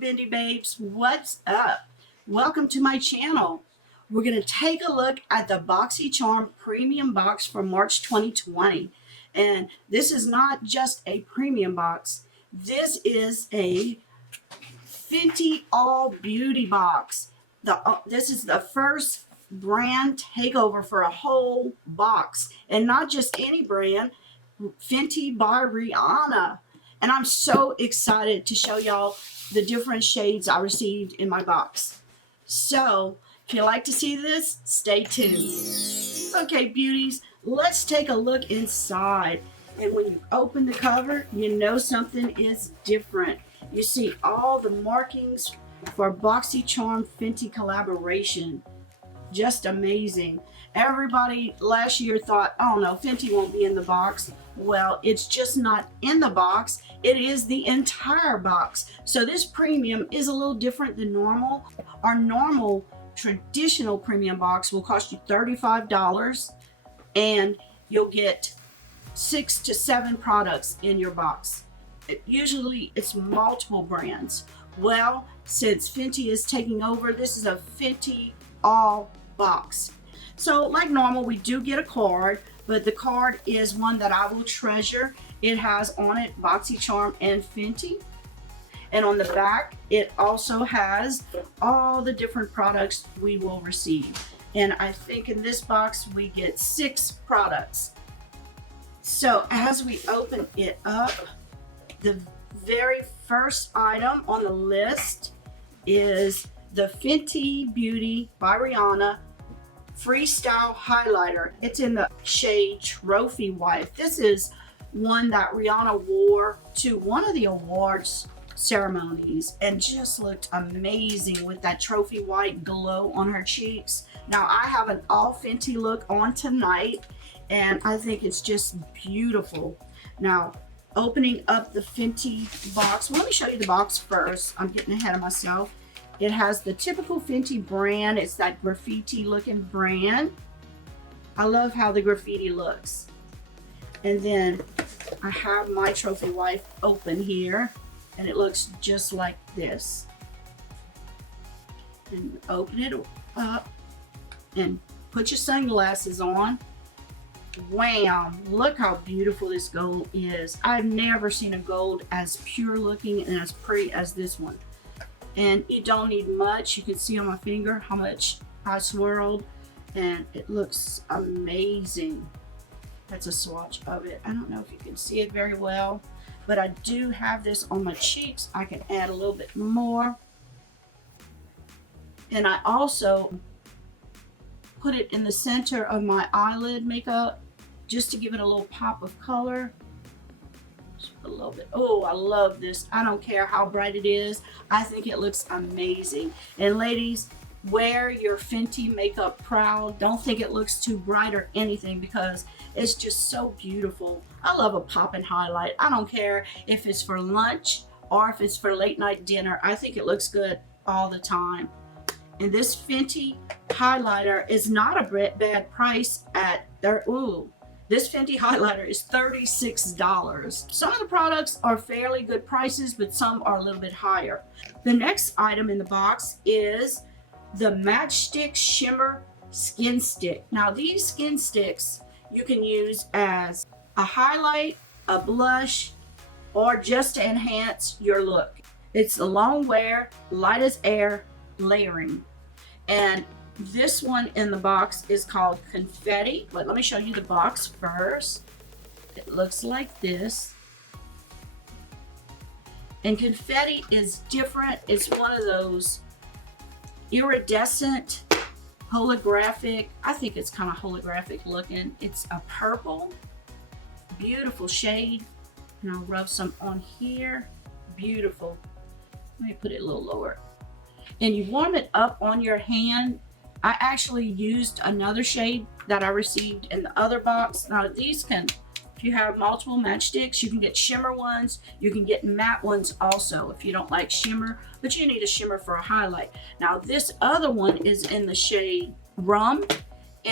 Bindi Babes, what's up? Welcome to my channel. We're going to take a look at the Boxycharm Premium Box for March 2020. And this is not just a premium box. This is a Fenty All Beauty Box. This is the first brand takeover for a whole box. And not just any brand, Fenty by Rihanna. And I'm so excited to show y'all the different shades I received in my box. So, if you like to see this, stay tuned. Okay, beauties, let's take a look inside. And when you open the cover, you know something is different. You see all the markings for Boxycharm Fenty collaboration. Just amazing. Everybody last year thought, oh no, Fenty won't be in the box. Well, it's just not in the box. It is the entire box. So this premium is a little different than normal. Our normal traditional premium box will cost you $35 and you'll get 6 to 7 products in your box. Usually it's multiple brands. Well, since Fenty is taking over, this is a Fenty All box. So like normal, we do get a card, but the card is one that I will treasure. It has on it Boxycharm and Fenty. And on the back, it also has all the different products we will receive. And I think in this box, we get 6 products. So as we open it up, the very first item on the list is the Fenty Beauty by Rihanna Freestyle Highlighter. It's in the shade Trophy White. This is one that Rihanna wore to one of the awards ceremonies and just looked amazing with that trophy white glow on her cheeks. Now I have an all Fenty look on tonight and I think it's just beautiful. Now opening up the Fenty box, let me show you the box first. I'm getting ahead of myself. It has the typical Fenty brand. It's that graffiti looking brand. I love how the graffiti looks. And then I have my trophy wife open here and it looks just like this. And open it up and put your sunglasses on. Wow, look how beautiful this gold is. I've never seen a gold as pure looking and as pretty as this one. And you don't need much. You can see on my finger how much I swirled and it looks amazing. That's a swatch of it. I don't know if you can see it very well, but I do have this on my cheeks. I can add a little bit more. And I also put it in the center of my eyelid makeup just to give it a little pop of color. A little bit. Oh, I love this. I don't care how bright it is. I think it looks amazing. And ladies, wear your Fenty makeup proud. Don't think it looks too bright or anything because it's just so beautiful. I love a popping highlight. I don't care if it's for lunch or if it's for late night dinner. I think it looks good all the time. And this Fenty highlighter is not a bad price at this Fenty highlighter is $36. Some of the products are fairly good prices, but some are a little bit higher. The next item in the box is the MATCHSTIX Shimmer Skin Stick. Now these skin sticks you can use as a highlight, a blush, or just to enhance your look. It's a long wear, light as air layering. And this one in the box is called Confetti, but let me show you the box first. It looks like this. And Confetti is different. It's one of those iridescent, holographic, I think it's kind of holographic looking. It's a purple, beautiful shade. And I'll rub some on here. Beautiful. Let me put it a little lower. And you warm it up on your hand. I actually used another shade that I received in the other box. Now these can, if you have multiple matchsticks, you can get shimmer ones. You can get matte ones also if you don't like shimmer, but you need a shimmer for a highlight. Now this other one is in the shade Rum,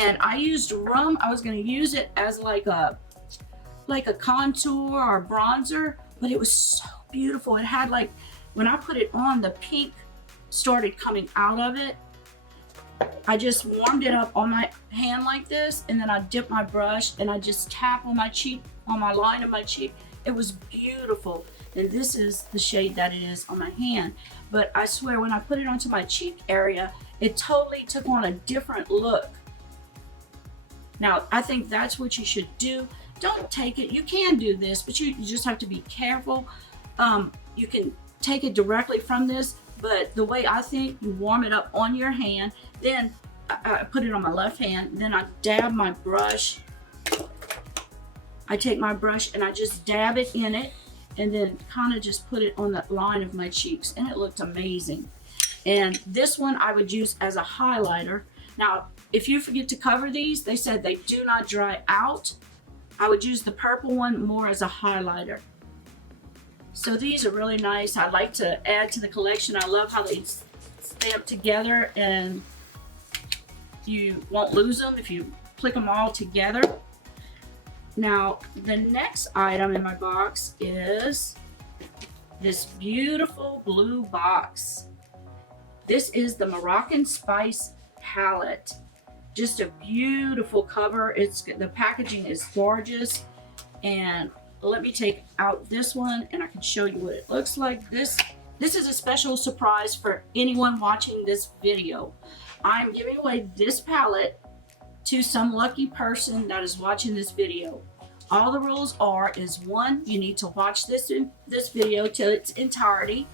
and I used Rum. I was going to use it as like a contour or bronzer, but it was so beautiful. It had like when I put it on, the pink started coming out of it. I just warmed it up on my hand like this, and then I dip my brush and I just tap on my cheek, on my line of my cheek. It was beautiful. And this is the shade that it is on my hand. But I swear, when I put it onto my cheek area, it totally took on a different look. Now, I think that's what you should do. Don't take it, you can do this, but you just have to be careful. You can take it directly from this, but the way I think, you warm it up on your hand, then I put it on my left hand, then I dab my brush. I take my brush and I just dab it in it, and then kind of just put it on the line of my cheeks, and it looked amazing. And this one I would use as a highlighter. Now, if you forget to cover these, they said they do not dry out. I would use the purple one more as a highlighter. So these are really nice. I like to add to the collection. I love how they stay up together and you won't lose them if you click them all together. Now, the next item in my box is this beautiful blue box. This is the Moroccan Spice palette. Just a beautiful cover. The packaging is gorgeous. And let me take out this one and I can show you what it looks like. This is a special surprise for anyone watching this video. I'm giving away this palette to some lucky person that is watching this video. All the rules is one, you need to watch this video till its entirety.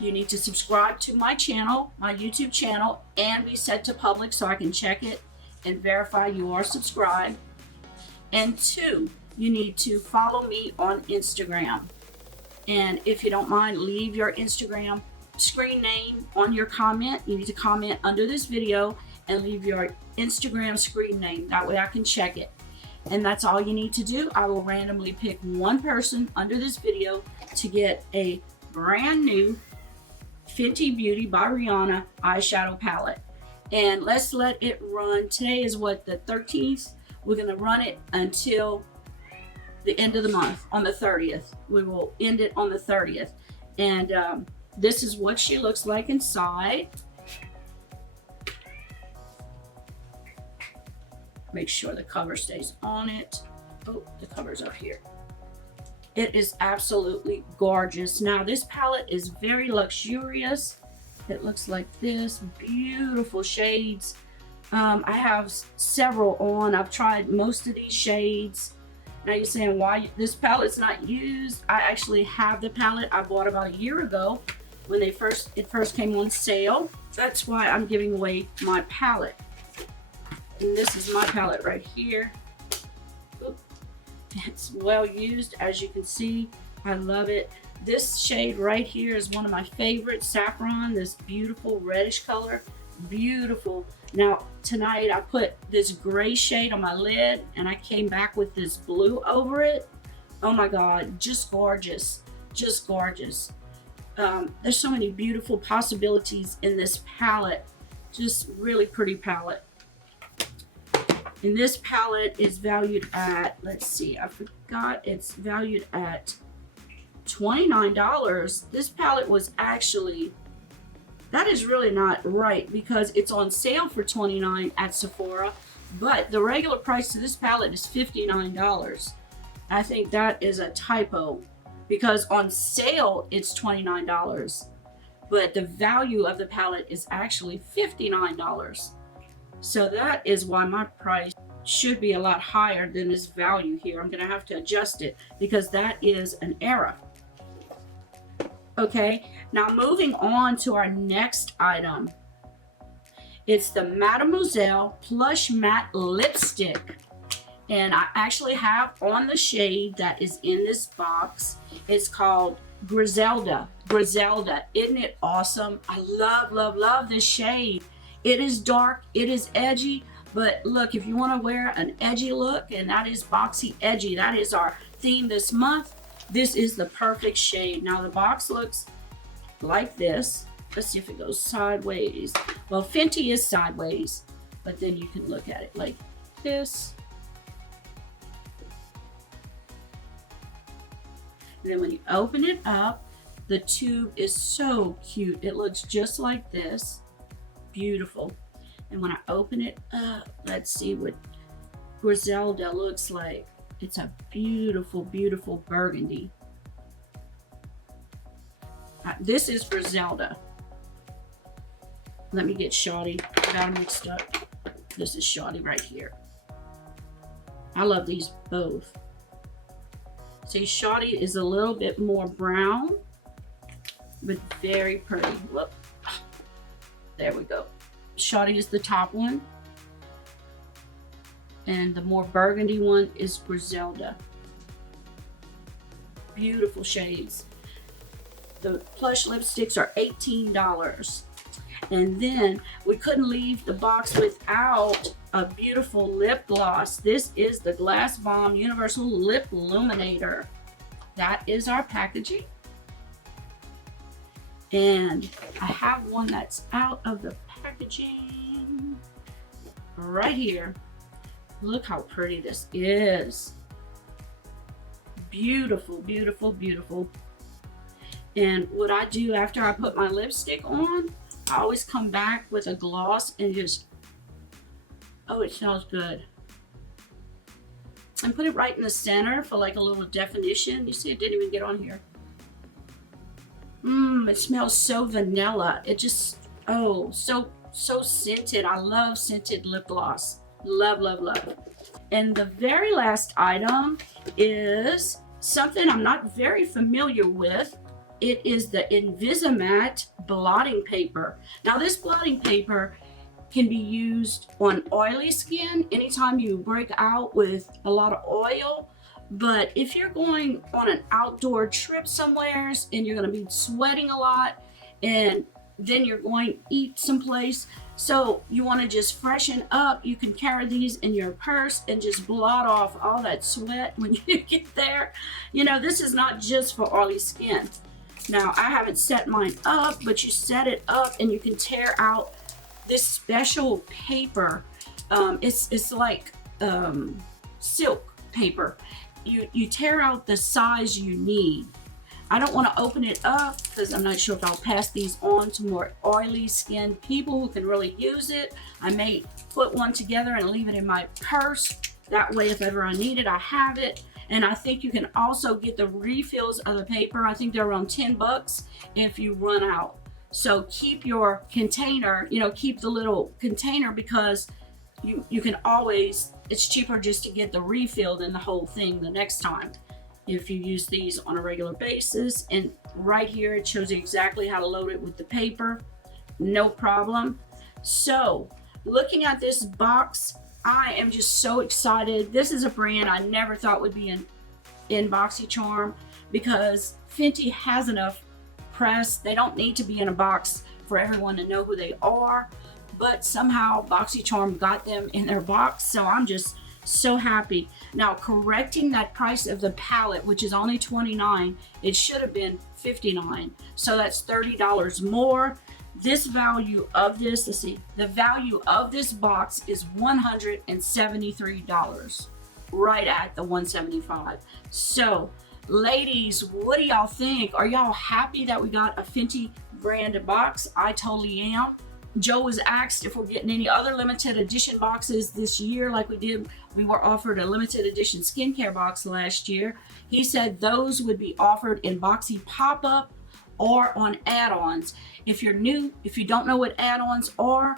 You need to subscribe to my channel, my YouTube channel, and be set to public so I can check it and verify you are subscribed. And two, you need to follow me on Instagram. And if you don't mind, leave your Instagram screen name on your comment. You need to comment under this video and leave your Instagram screen name. That way I can check it. And that's all you need to do. I will randomly pick one person under this video to get a brand new Fenty Beauty by Rihanna eyeshadow palette. And let's let it run. Today is what, the 13th? We're gonna run it until the end of the month, on the 30th. We will end it on the 30th. And this is what she looks like inside. Make sure the cover stays on it. Oh, the cover's up here. It is absolutely gorgeous. Now, this palette is very luxurious. It looks like this, beautiful shades. I have several on. I've tried most of these shades. Now you're saying why this palette's not used. I actually have the palette. I bought about a year ago when it first came on sale. That's why I'm giving away my palette. And this is my palette right here. Oop. It's well used, as you can see. I love it. This shade right here is one of my favorites, saffron, this beautiful reddish color. Beautiful. Now, tonight I put this gray shade on my lid and I came back with this blue over it. Oh my God, just gorgeous. Just gorgeous. There's so many beautiful possibilities in this palette. Just really pretty palette. And this palette is valued at, let's see, I forgot, it's valued at $29. This palette was actually, that is really not right because it's on sale for $29 at Sephora, but the regular price to this palette is $59. I think that is a typo because on sale it's $29, but the value of the palette is actually $59. So that is why my price should be a lot higher than this value here. I'm going to have to adjust it because that is an error. Okay, now moving on to our next item. It's the Mademoiselle Plush Matte Lipstick. And I actually have on the shade that is in this box. It's called Griselda. Griselda. Isn't it awesome? I love, love, love this shade. It is dark, it is edgy, but look, if you want to wear an edgy look, and that is boxy edgy, that is our theme this month, this is the perfect shade. Now the box looks like this. Let's see if it goes sideways. Well, Fenty is sideways, but then you can look at it like this. And then when you open it up, The tube is so cute. It looks just like this. Beautiful. And when I open it up, let's see what Griselda looks like. It's a beautiful, beautiful burgundy. This is Griselda. Let me get Shoddy. I got them mixed up. This is Shoddy right here. I love these both. See, Shoddy is a little bit more brown, but very pretty. Whoop. There we go. Shoddy is the top one. And the more burgundy one is Griselda. Beautiful shades. The Plush lipsticks are $18. And then we couldn't leave the box without a beautiful lip gloss. This is the Glass Bomb Universal Lip Illuminator. That is our packaging. And I have one that's out of the packaging right here. Look how pretty this is. Beautiful, beautiful, beautiful. And what I do after I put my lipstick on, I always come back with a gloss and just, oh, it smells good. And put it right in the center for like a little definition. You see, it didn't even get on here. It smells so vanilla. It just, oh, so scented. I love scented lip gloss. Love, love, love. And the very last item is something I'm not very familiar with. It is the INVISIMATTE blotting paper. Now this blotting paper can be used on oily skin anytime you break out with a lot of oil. But if you're going on an outdoor trip somewhere and you're going to be sweating a lot and then you're going to eat someplace, so you want to just freshen up, you can carry these in your purse and just blot off all that sweat when you get there. You know, this is not just for oily skin. Now, I haven't set mine up, but you set it up and you can tear out this special paper. It's like silk paper. You tear out the size you need. I don't want to open it up because I'm not sure if I'll pass these on to more oily skinned people who can really use it. I may put one together and leave it in my purse. That way, if ever I need it, I have it. And I think you can also get the refills of the paper. I think they're around 10 bucks if you run out. So keep your container, you know, keep the little container because you can always, it's cheaper just to get the refill than the whole thing the next time if you use these on a regular basis. And right here, it shows you exactly how to load it with the paper. No problem. So looking at this box, I am just so excited. This is a brand I never thought would be in Boxycharm because Fenty has enough press. They don't need to be in a box for everyone to know who they are, but somehow Boxycharm got them in their box. So I'm just so happy. Now, correcting that price of the palette, which is only $29, it should have been $59. So that's $30 more. This value of this, let's see, the value of this box is $173, right at the $175. So, ladies, what do y'all think? Are y'all happy that we got a Fenty branded box? I totally am. Joe was asked if we're getting any other limited edition boxes this year like we did. We were offered a limited edition skincare box last year. He said those would be offered in Boxy pop-up or on add-ons. If you're new, if you don't know what add-ons are,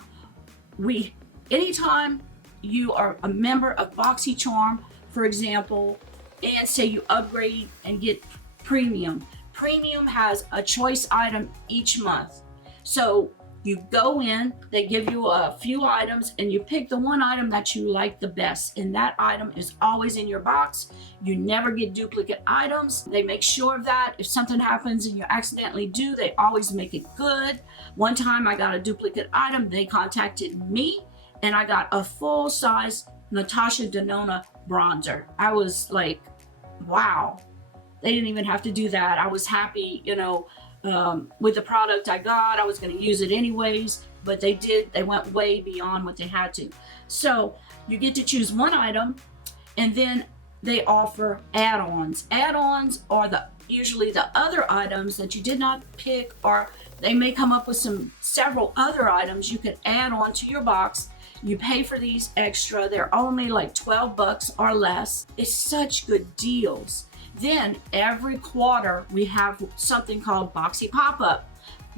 anytime you are a member of Boxycharm, for example, and say you upgrade and get premium has a choice item each month. So you go in, they give you a few items and you pick the one item that you like the best, and that item is always in your box. You never get duplicate items. They make sure of that. If something happens and you accidentally do, they always make it good. One time I got a duplicate item, they contacted me and I got a full-size Natasha Denona bronzer. I was like, wow, they didn't even have to do that. I was happy, you know, with the product I got. I was going to use it anyways, but they went way beyond what they had to. So you get to choose one item, and then they offer add-ons. Add-ons are usually the other items that you did not pick, or they may come up with several other items you could add on to your box. You pay for these extra. They're only like 12 bucks or less. It's such good deals. Then every quarter we have something called Boxy Pop-Up.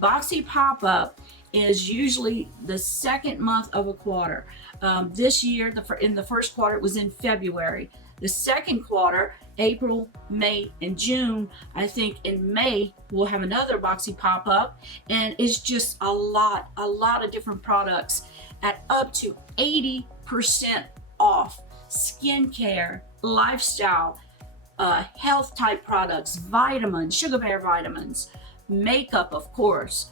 Boxy Pop-Up is usually the second month of a quarter. This year, in the first quarter, it was in February. The second quarter, April, May, and June, I think in May, we'll have another Boxy Pop-Up, and it's just a lot of different products at up to 80% off. Skincare, lifestyle, health type products, vitamins, sugar bear vitamins, makeup, of course,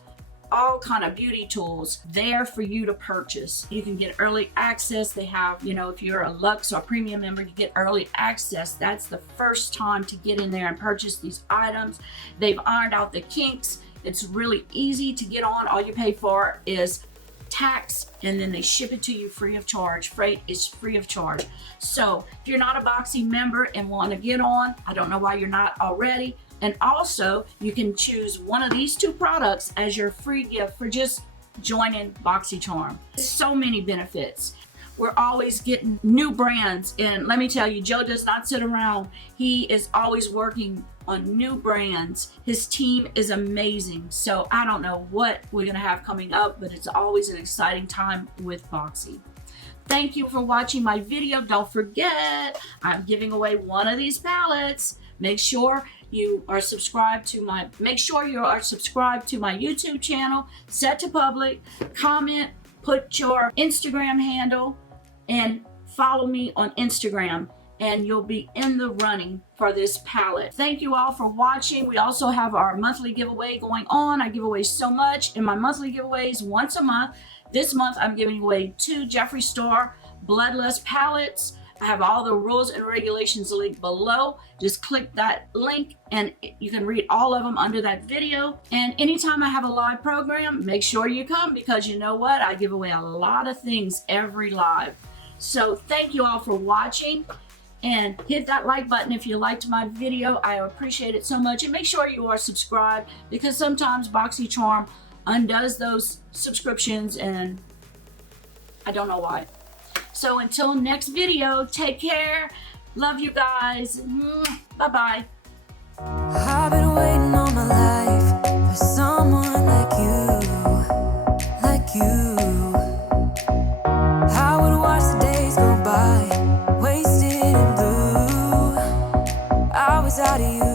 all kind of beauty tools there for you to purchase. You can get early access. They have, you know, if you're a Luxe or Premium member, you get early access. That's the first time to get in there and purchase these items. They've ironed out the kinks. It's really easy to get on. All you pay for is tax, and then they ship it to you free of charge. Freight is free of charge. So if you're not a Boxy member and want to get on, I don't know why you're not already. And also, you can choose one of these two products as your free gift for just joining BoxyCharm. So many benefits. We're always getting new brands, and let me tell you, Joe does not sit around. He is always working on new brands. His team is amazing. So I don't know what we're gonna have coming up, but it's always an exciting time with Boxy. Thank you for watching my video. Don't forget, I'm giving away one of these palettes. Make sure you are subscribed to my YouTube channel, set to public, comment, put your Instagram handle, and follow me on Instagram, and you'll be in the running for this palette. Thank you all for watching. We also have our monthly giveaway going on. I give away so much in my monthly giveaways once a month. This month I'm giving away 2 Jeffree Star Bloodlust palettes. I have all the rules and regulations linked below. Just click that link and you can read all of them under that video. And anytime I have a live program, make sure you come, because you know what? I give away a lot of things every live. So thank you all for watching, and hit that like button if you liked my video. I appreciate it so much. And make sure you are subscribed, because sometimes BoxyCharm undoes those subscriptions and I don't know why. So until next video, take care. Love you guys. Bye-bye. I've been waiting all my life for someone like you. I would watch the days go by, wasted in blue. I was out of you.